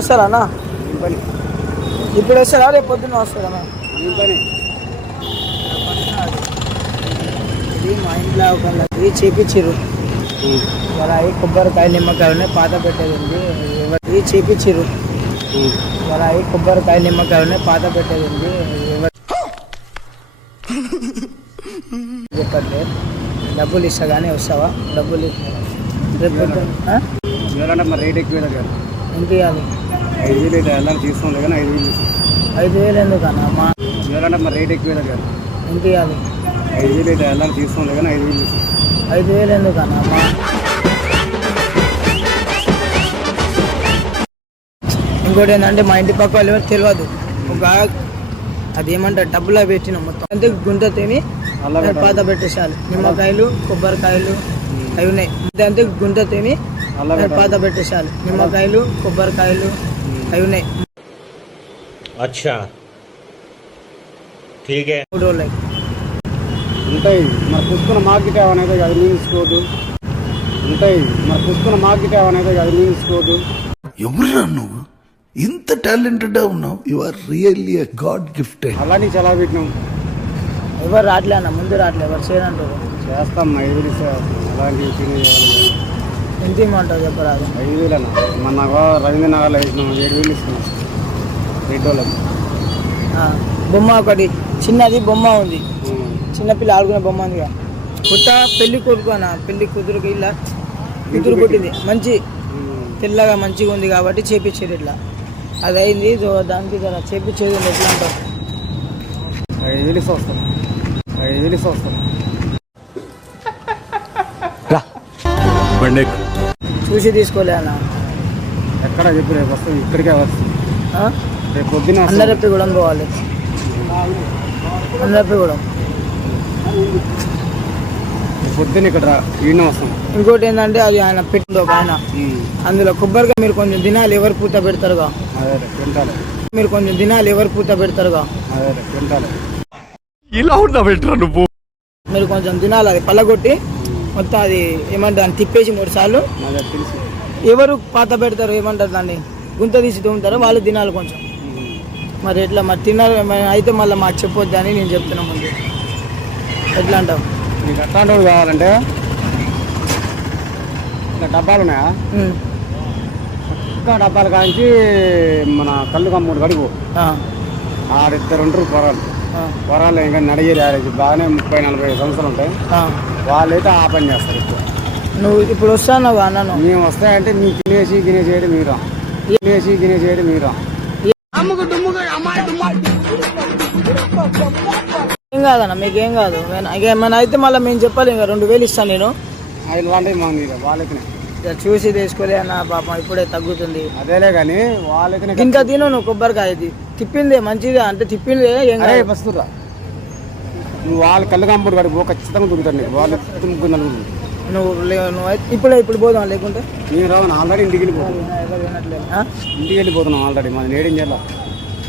వస్తారా అన్న? ఇప్పుడు వస్తారా రేపు పొద్దున్న వస్తారా? ఇది మా ఇంట్లో ఒకళ్ళది చేపించారు. వాళ్ళ కొబ్బరికాయలు నిమ్మకాయలు పాత పెట్టేది ఉంది. ఇది చేపించారు. వాళ్ళ కొబ్బరికాయలు నిమ్మకాయలు పాత పెట్టేది ఉంది. చెప్పండి, డబ్బులు ఇస్తా కానీ వస్తావా? డబ్బులు రేపు రేట్ ఎక్కువ ఎంత ఇవ్వాలి? 5,000 ఎలా తీసుకోండి కానీ 5,000 5,000 ఎందుకన్నా? మా రేట్ ఎక్కువ ఎంత ఇవ్వాలి? 5,000 ఎలా తీసుకోండి కానీ 5,000 5,000 ఎందుకన్నా? మా ఇంకోటి ఏంటంటే మా ఇంటి పక్క వాళ్ళు తెలియదు. ఒక అదేమంటారు డబ్బులా పెట్టినాం మొత్తం అంతే. గుంట తిని పాత పెట్టేసాలి. నిమ్మకాయలు కొబ్బరికాయలు అవి ఉన్నాయి అంతే. గుంట తిని పాత పెట్టేసాలి. నిమ్మకాయలు కొబ్బరికాయలు అవి ఉన్నాయి. అచ్చా ఠీక్ హై. 3 రోజులు ఉంటాయి. మరి పుస్తకం మార్కెట్ అనేది అది తీసుకోదు. ఉంటాయి. మరి పుస్తకం మార్కెట్ అనేది అది తీసుకోదు. ఎవరురా నువ్వు? ఇంత టాలెంటెడ్ ఉన్నావు. You are really a God gifted. అలానే చాలా పెట్టినాం. ఎవరు రావట్లే అన్న, ముందు రావట్లే. ఎవరు చేయనంటారు? చేస్తాం 5,000 అలాంటివి తిని ఎంత ఇమ్మంటావు చెప్పరాదు? 5,000 అన్న. మన రవీంద్రనగర్లో వేసినాం 7,000 ఇస్తున్నాం. రెడ్డోళ్ళకి బొమ్మ ఒకటి చిన్నది బొమ్మ ఉంది. చిన్నపిల్ల ఆడుకునే బొమ్మ ఉంది. పుట్ట పెళ్లి కొడుకు అన్న, పెళ్లి కూతురుకి ఇలా కూతురు పుట్టింది. మంచి తెల్లగా మంచిగా ఉంది కాబట్టి చేపించేది. ఇట్లా అది అయింది. దానికి చేపించేది ఎట్లా అంటారు? 5,000 వస్తాం. 5,000 వస్తాం. చూసి తీసుకోలే అన్న. ఎక్కడ చెప్పి రేపు వస్తాం. ఇక్కడికే వస్తాం. రేపు పొద్దున అందరెప్పిగూడెం పోవాలి. అందరెప్పిగూడెం పొద్దున్న ఇక్కడ ఈయన వస్తాం. ఇంకోటి ఏంటంటే అది ఆయన పెట్టింది ఒక ఆయన. అందులో కొబ్బరిగా మీరు కొంచెం దినాలు ఎవరు పూత పెడతారుగా. మీరు కొంచెం దినాలు ఎవరు పూత పెడతారుగా. ఇలా ఉన్నా పెట్టరా నువ్వు? మీరు కొంచెం దినాలు అది పల్లగొట్టి మొత్తం అది ఏమంటారు దాన్ని తిప్పేసి 3 సార్లు ఎవరు పాత పెడతారు ఏమంటారు దాన్ని గుంత తీసి తోముతారో వాళ్ళు తినాలి కొంచెం. మరి ఎట్లా మరి తినాలి అయితే మళ్ళీ మాకు చెప్పొద్దు అని నేను చెప్తున్నా ముందు. ఎట్లా అంటావు? నీకు అట్లాంటి కావాలంటే ఇంకా డబ్బాలు ఉన్నాయా? ఇంకా డబ్బాలు కాంచి మన కళ్ళు కమ్ముడు కడుగు ఆడిద్దరు ఉంటారు పొరాలు ఇంకా నడిగేది బాగానే 30-40 సంవత్సరాలు ఉంటాయి. వాళ్ళైతే ఆ పని చేస్తారు. ఇప్పుడు నువ్వు ఇప్పుడు వస్తాను అన్నాను. మేము వస్తాయంటే నీ తినేసి చేయడం మీరా. చేయడం మీరా. ఏం కాదన్న, మీకేం కాదు. ఏమైనా అయితే మళ్ళీ మేము చెప్పాలి. ఇంకా 2,000 ఇస్తాను నేను. ఇలాంటివి మా మీద వాళ్ళకి చూసి తీసుకోలే అన్న పాపం. ఇప్పుడే తగ్గుతుంది. అదేలే కానీ వాళ్ళకి ఇంకా తిను నువ్వు కొబ్బరికాయ తిప్పిందే మంచిదే అంటే తిప్పిందే ఏం కాదు. వస్తురా నువ్వు వాళ్ళ కళ్ళు కంపడు కాదు ఖచ్చితంగా దొరుకుతాడు. నీకు వాళ్ళు 3 నలుగురు నువ్వు ఇప్పుడు పోదాం. లేకుంటే నేను రావు ఆల్రెడీ ఇంటికి వెళ్ళిపోతున్నాం. ఆల్రెడీ మాది నేడేం చేయాలి.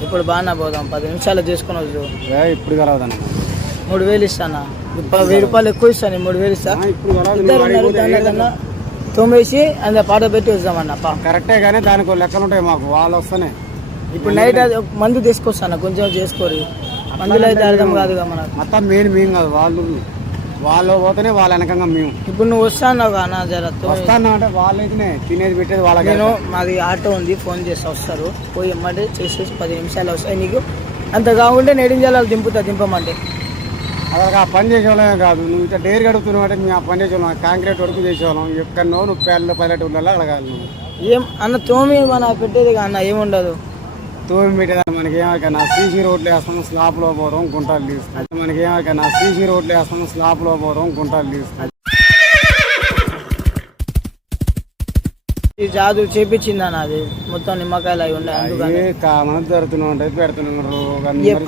ఇప్పుడు బాగా పోదాం. 10 నిమిషాలు చేసుకుని వచ్చు. ఇప్పుడు కలవదన్న 3,000 ఇస్తానా? 1,000 రూపాయలు ఎక్కువ ఇస్తాను. 3,000 ఇస్తా. ఇప్పుడు తోమేసి అందులో పాట పెట్టి వద్దామన్న. కరెక్టే కానీ దానికి లెక్కలు ఉంటాయి మాకు. వాళ్ళు వస్తానే ఇప్పుడు నైట్ మందు తీసుకొస్తాను కొంచెం చేసుకోరు. మందులు అయితే అర్థం కాదుగా మనకు. మొత్తం మేము కాదు వాళ్ళు పోతేనే వాళ్ళ వెనకంగా మేము. ఇప్పుడు నువ్వు వస్తాను అన్న జర వస్తాను అంటే వాళ్ళైతేనే తినేది పెట్టేది వాళ్ళకి. నేను మాది ఆటో ఉంది ఫోన్ చేసి వస్తారు. పోయి ఇమ్మంటే చేసేసి 10 నిమిషాలు వస్తాయి. నీకు అంత కాకుంటే నేడించాలి దింపమంటే అసలు ఆ పని చేసేవాళ్ళమే కాదు. నువ్వు ఇట్లా డైరీ అడుగుతున్నావు అంటే మేము ఆ పని చేసేవాళ్ళం. కాంక్రీట్ వరకు చేసేవాళ్ళం. ఎక్కడనో నువ్వు పల్లెటూళ్ళలో అడగాలి. నువ్వు ఏం అన్న తోమి మన పెట్టేది అన్న ఏముండదు. తోమి పెట్టేదా మనకి ఏమైనా సీసీ రోడ్లు వేస్తాము స్లాబ్లో పోవడం గుంటలు తీస్తాం. మనకి ఏమైనా సీసీ రోడ్లు వేస్తాము స్లాబ్లో పోవడం గుంటలు తీస్తాం. ఈ జాదు చేపించింది అన్న. అది మొత్తం నిమ్మకాయలు అవి ఉన్నాయి. అందుకని మనం జరుగుతున్నాం పెడుతున్నారు.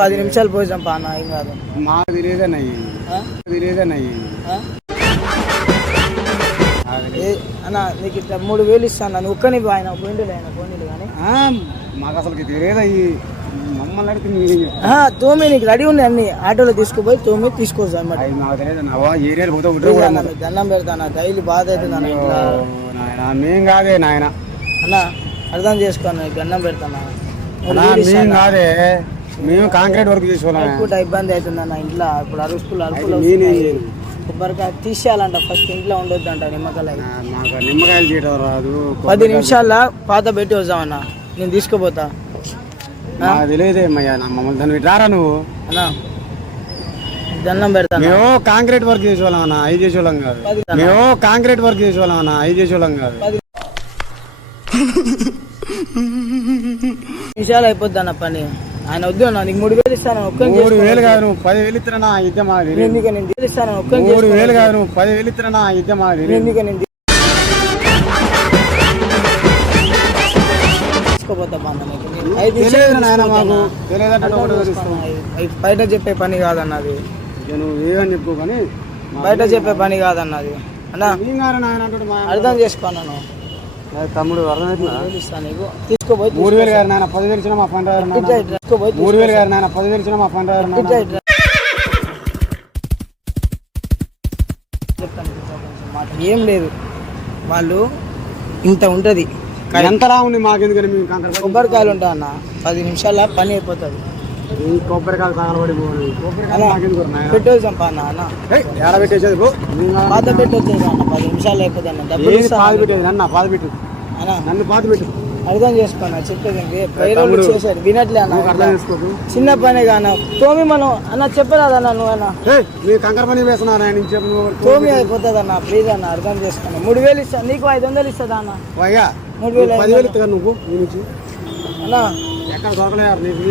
10 నిమిషాలు పోసాం పాన ఏం కాదు. మాకు తిరిగేదన్నయ్యి అన్న నీకు ఇట్లా 3,000 ఇస్తాను. నువ్వు ఒక్కని ఆయన పోయిండు కానీ మాకు అసలు తెలియదయ్యి. మమ్మల్ని అడిగితే తోమి నీకు రెడీ ఉన్నాయి అన్ని. ఆటోలో తీసుకుపోయి తోమి తీసుకొస్తా అన్నమాట. మాకు తెలియదు ఏరియాలు పోతే దండం పెడతాను. డైలీ బాధ అవుతుంది అన్న. మేం కాదే నాయన అన్న అర్థం చేసుకోను, గన్నం పెడతాను. అన్నా, మేము కాదే, మేము కాంక్రీట్ వర్క్ చేసుకోవాలి. ఇప్పుడు ఇబ్బంది అవుతుందన్న ఇంట్లో. ఇప్పుడు అరుపులు కొబ్బరికాయ తీసేయాలంట ఫస్ట్, ఇంట్లో ఉండొద్దు అంట నిమ్మకాయలు. మాకు నిమ్మకాయలు చేయడం రాదు. 10 నిమిషాల్లో పాత పెట్టి వద్దామన్నా, నేను తీసుకుపోతా. తెలియదే మమ్మల్ని దాన్ని రారా నువ్వు అన్నా దండం పెడతాను. మేము కాంక్రీట్ వర్క్ చేసేవాళ్ళం అన్న, 5 చేసేవాళ్ళం కాదు. మేము కాంక్రీట్ వర్క్ చేసేవాళ్ళం అన్న, 5 చేసేవాళ్ళం కాదు. 10 నిమిషాలు అయిపోద్ది అన్న పని. ఆయన వద్దు అన్న, నీకు 3000 ఇస్తాను. 3000 కాదు, నువ్వు 10,000 ఇస్తున్నా ఇద్దే మాది. ఎందుకు నేను ఇస్తాను. 3000 కాదు, నువ్వు 10,000 ఇస్తున్నా ఇద్దే మాది. ఎందుకు నేను తీసుకోపోతా అన్న. నీకు 5 నిమిషాలు మాకు తెలియదంటే బయట చెప్పే పని కాదన్నది. నువ్వు ఏమని చెప్పు కానీ బయట చెప్పే పని కాదన్నది అన్న, అర్థం చేసుకోను. తమ్ముడు అర్థమవుతుందా? తీసుకోపోయి 3000 గారు నాయన 10,000 ఇచ్చిన మా పని రాదు. 3000 గారు నాయన 10,000 ఇచ్చిన మా పని రాదు. ఏం లేదు, వాళ్ళు ఇంత ఉంటది. ఎంతలా ఉంది మాకెందుకని మేము కొబ్బరికాయలు ఉంటాయి అన్న, 10 నిమిషాల్లో పని అయిపోతుంది. కొబ్బరికాయలు తగలబడిపోయి పెట్రోల్ చంపా అన్న. ఏడ పెట్టేసేది పాత పెట్టి వచ్చేది అన్న, 10 నిమిషాలు అయిపోతుంది అన్న. డబ్బులు పాత పెట్టేది అన్న, పాత పెట్టు అన్న, నన్ను పాత పెట్టు. అర్థం చేసుకోండి చెప్పేది. పైరోళ్ళు చేశారు వినట్లే అన్న. అర్థం చేసుకోకు, చిన్న పనే కాన తోమి మనం అన్న చెప్పరాదన్న. నువ్వన్నా మీరు కంకర పని వేస్తున్నారు ఆయన తోమి అయిపోతుంది అన్న, ప్లీజ్ అన్న అర్థం చేసుకోండి. 3000 ఇస్తాను నీకు, 500 ఇస్తుందా అన్న? 10,000 ఇస్తా నువ్వు నుంచి అన్న. ఎక్కడ దొరకలేదు నీకు.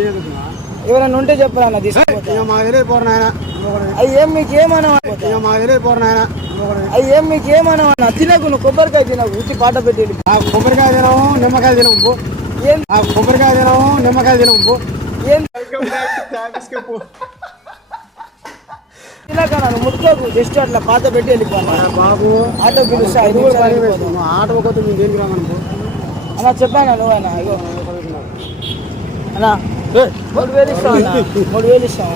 ఎవరైనా ఉంటే చెప్పరా అన్న, తీసుకుపోతా. మాకు తెలియపోరు నాయన, అయ్యేం మీకు ఏమన్నా మాకు తెలియపోరు నాయన. అయ్యేం మీకు ఏమన్నా అన్న. తినకు, నువ్వు కొబ్బరికాయ తినకు, ఉచ్చి పాట పెట్టి కొబ్బరికాయ తినము, నిమ్మకాయలు తినము. ఏం కొబ్బరికాయ తినము, నిమ్మకాయలు తినము. ఏం తినకన్నా, నువ్వు ముట్టుకోకు. జస్ట్ అట్లా పాత పెట్టి వెళ్ళిపోనా బాబు. ఆటో పిలుస్తా. ఆటో పోతే మేము దేనికి రామనుకో అన్న. చెప్పానా నువ్వైనా? ఇగో అన్న 3000 ఇస్తాం అన్న, 3000 ఇస్తాం.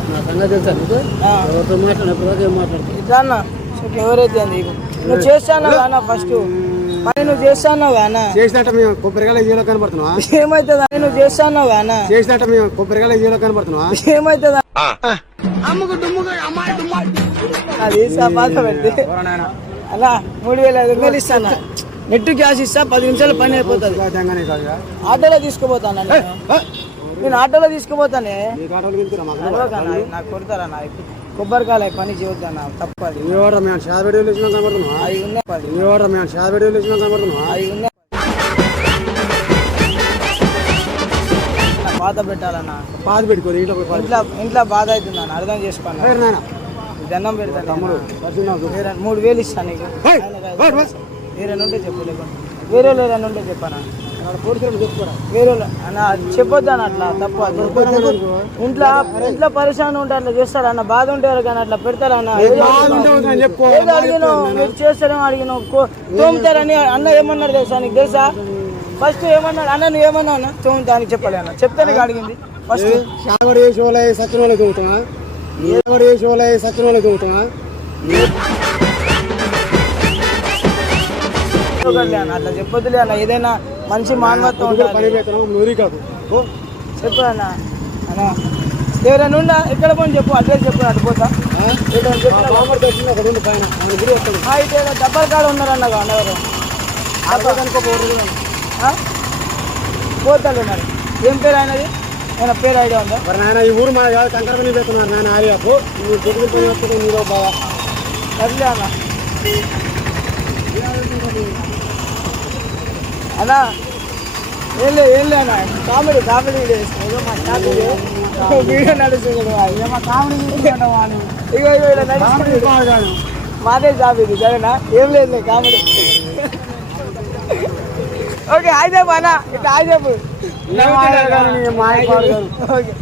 ఇట్లా అన్న ఎవరైతే అంది నువ్వు చేస్తాను అన్న. ఫస్ట్ పని నువ్వు చేస్తాను అన్న. చేసినట్ట మేము కొబ్బరికాయలు ఇయ్యలో కనబడుతున్నావా? ఏమైతుంది అని నువ్వు చేస్తాను అన్న. చేసినట్ట మేము కొబ్బరికాయలు ఇయ్యలో కనబడుతున్నావా? ఏమైతుంది అది పాత పెడితే అలా 3500 ఇస్తాను. నెట్ గ్యాస్ ఇస్తా, 10 నిమిషాలు పని అయిపోతుంది. ఆటోలో తీసుకుపోతాను నేను, ఆటోలో తీసుకుపోతానే. నాకు కొడతారన్న, కొబ్బరికాయలు పని చేయొద్దన్న, తప్పది. అవి ఉన్నాయి పాత పెట్టాలన్న. పాత పెట్టుకోరు ఇంట్లో బాధ అవుతుందన్న, అర్థం చేసుకోండి. దండం పెడతాను. 3000 ఇస్తాను నీకు. వేరే ఉంటే చెప్పు, లేకుండా వేరే ఎవరైనా ఉంటే చెప్పానా? వేరే అన్న చెప్పొద్దు అన్న, అట్లా తప్పు. ఇంట్లో పరిశాన్ ఉంటే అట్లా చేస్తాడు అన్న. బాధ ఉంటారు కానీ అట్లా పెడతారన్న. అడిగిన మీరు చేస్తారేమో అడిగిన తోముతారని అన్న ఏమన్నాడు తెలుసా నీకు? తెలుసా ఫస్ట్ ఏమన్నాడు అన్న? నువ్వు ఏమన్నా అన్న తోముతా అని చెప్పలే అన్న. చెప్తే నీకు అడిగింది ఫస్ట్ అట్లా చెప్పొద్దులే అన్న. ఏదైనా మంచి మానవత్వం ఉండాలి. చెప్పు అన్న. అన్న ఎవరైనా ఉండా ఎక్కడ పోని చెప్పు, అడ్రస్ చెప్పు, అడిపోతా. డబ్బల కాడ ఉన్నారన్న ఎవరు పోతాడు మరి. ఏం పేరు ఆయనది? ఆయన పేరు ఐడియా ఉందా? మరి నాయన ఈ ఊరు మా కంకర పని పెడుతున్నారు నాయన. ఆరియాపు నువ్వు తెలుగు పని వస్తుంది నీలో బాగా సర్లే అన్న. అన్నా ఏం లే అన్న, కామెడీ వీడియో నడుస్తుంది. ఇగో ఇలా నడుస్తుంది. మాదే జాబ్ ఇది, సరేనా? ఏం లేదు కామెడీ. ఓకే హాయ్ చెప్పు అన్న, ఇట్లా హాయ్ చెప్పు. ఓకే